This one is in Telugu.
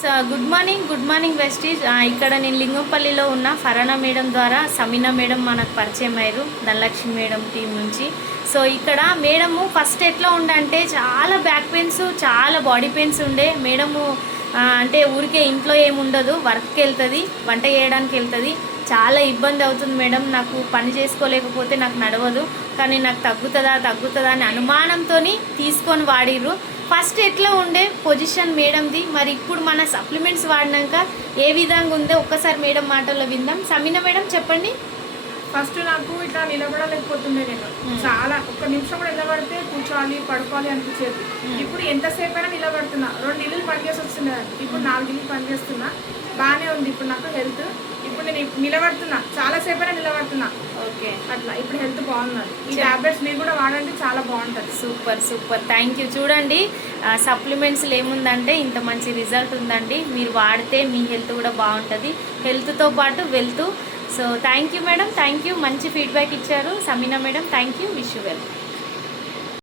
So good morning Vestige. ఇక్కడ నేను లింగంపల్లిలో ఉన్న ఫరానా మేడం ద్వారా సమీనా మేడం మనకు పరిచయం అయ్యారు ధనలక్ష్మి మేడం టీం నుంచి. సో ఇక్కడ మేడము ఫస్ట్ ఎట్లా ఉండంటే చాలా బ్యాక్ పెయిన్స్, చాలా బాడీ పెయిన్స్ ఉండే. మేడము అంటే ఊరికే ఇంట్లో ఏముండదు, వర్క్కి వెళ్తుంది, వంట చేయడానికి వెళ్తుంది. చాలా ఇబ్బంది అవుతుంది మేడం, నాకు పని చేసుకోలేకపోతే నాకు నడవదు, కానీ నాకు తగ్గుతుందా అని అనుమానంతో తీసుకొని వాడిర్రు. ఫస్ట్ ఎట్లా ఉండే పొజిషన్ మేడంది, మరి ఇప్పుడు మన సప్లిమెంట్స్ వాడినాక ఏ విధంగా ఉందో ఒక్కసారి మేడం మాటల్లో విందాం. సమీనా మేడం చెప్పండి. ఫస్ట్ నాకు ఇట్లా నిలబడలేకపోతుండే, నేను చాలా ఒక్క నిమిషం కూడా నిలబడితే కూర్చోవాలి పడుకోవాలి అనిపించేది. ఇప్పుడు ఎంతసేపు అయినా నిలబడుతున్నా. 2 ఇల్లులు పనిచేసి వస్తుండే, ఇప్పుడు 4 ఇల్లు పనిచేస్తున్నా. బాగానే ఉంది ఇప్పుడు నాకు హెల్త్. ఇప్పుడు నేను నిలబడుతున్నా, చాలాసేపు అయినా నిలబడుతున్నా. ఓకే, అట్లా ఇప్పుడు హెల్త్ బాగున్నది. ఈ ట్యాబ్లెట్స్ మీరు కూడా వాడండి, చాలా బాగుంటుంది. Super thank you. చూడండి సప్లిమెంట్స్లో ఏముందంటే ఇంత మంచి రిజల్ట్ ఉందండి. మీరు వాడితే మీ హెల్త్ కూడా బాగుంటుంది, హెల్త్తో పాటు wealth. So thank you madam, thank you. మంచి ఫీడ్బ్యాక్ ఇచ్చారు Sameena madam. Thank you, wish you well.